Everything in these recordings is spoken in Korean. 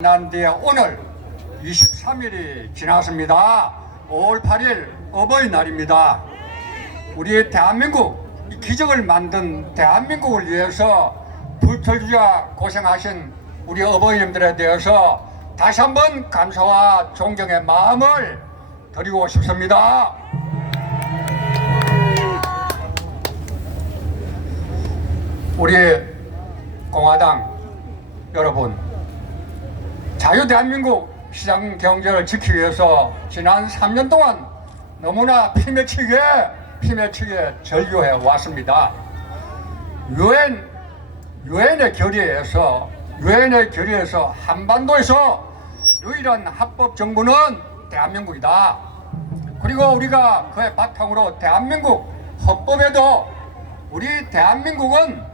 난 뒤에 오늘 23일이 지났습니다. 5월 8일 어버이날입니다. 우리 대한민국 이 기적을 만든 대한민국을 위해서 불철주야 고생하신 우리 어버이님들에 대해서 다시 한번 감사와 존경의 마음을 드리고 싶습니다. 우리 공화당 여러분 자유 대한민국 시장 경제를 지키기 위해서 지난 3년 동안 너무나 피맺히게 피맺히게 전류해 왔습니다. 유엔 유엔의 결의에서 유엔의 결의에서 한반도에서 유일한 합법 정부는 대한민국이다. 그리고 우리가 그의 바탕으로 대한민국 헌법에도 우리 대한민국은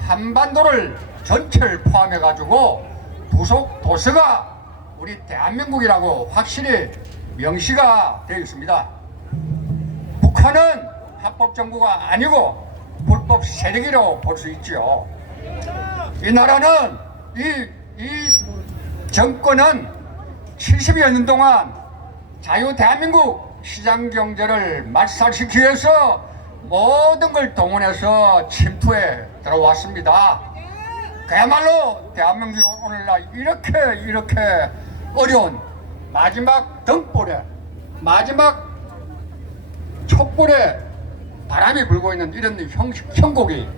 한반도를 전체를 포함해 가지고 부속 도서가 우리 대한민국이라고 확실히 명시가 되어 있습니다. 북한은 합법 정부가 아니고 불법 세력이라고 볼 수 있지요. 이 나라는 이, 이 정권은 70여 년 동안 자유 대한민국 시장 경제를 말살시키기 위해서 모든 걸 동원해서 침투해 들어왔습니다. 그야말로 대한민국이 오늘날 이렇게 이렇게 어려운 마지막 등불에 마지막 촛불에 바람이 불고 있는 이런 형, 형국이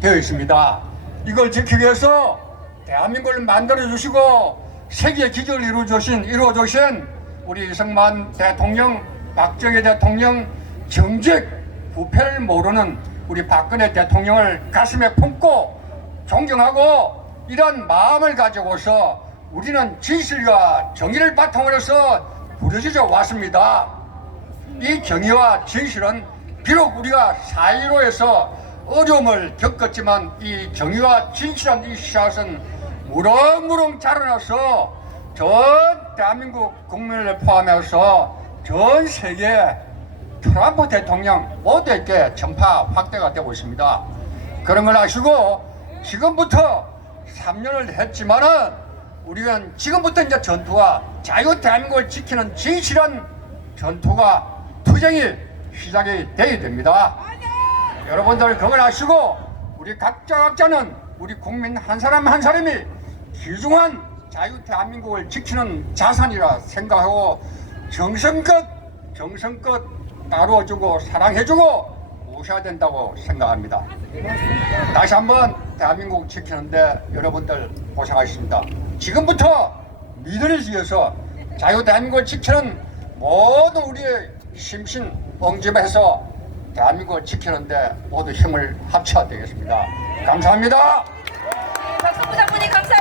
되어 있습니다. 이걸 지키기 위해서 대한민국을 만들어 주시고 세계 기적을 이루어 주신 이루어 주신 우리 이승만 대통령, 박정희 대통령 정직 부패를 모르는 우리 박근혜 대통령을 가슴에 품고 존경하고 이런 마음을 가지고서 우리는 진실과 정의를 바탕으로 해서 부르짖어 왔습니다. 이 정의와 진실은 비록 우리가 사이로에서 어려움을 겪었지만 이 정의와 진실한 이 씨앗은 무럭무럭 자라나서 전 대한민국 국민을 포함해서 전 세계 트럼프 대통령 모두에게 전파 확대가 되고 있습니다. 그런 걸 아시고 지금부터 3년을 했지만은 우리는 지금부터 이제 전투가 자유 대한민국을 지키는 진실한 전투가 투쟁이 시작이 돼야 됩니다. 여러분들 그걸 아시고 우리 각자 각자는 우리 국민 한 사람 한 사람이 귀중한 자유 대한민국을 지키는 자산이라 생각하고 정성껏 정성껏 따루어주고 사랑해주고 모셔야 된다고 생각합니다. 다시 한번 대한민국 지키는데 여러분들 고생하셨습니다. 지금부터 미래를 위해서 자유 대한민국을 지키는 모든 우리의 심신 엉집해서 대한민국을 지키는데 모두 힘을 합쳐야 되겠습니다. 감사합니다. 박성부 장군님 감사합니다.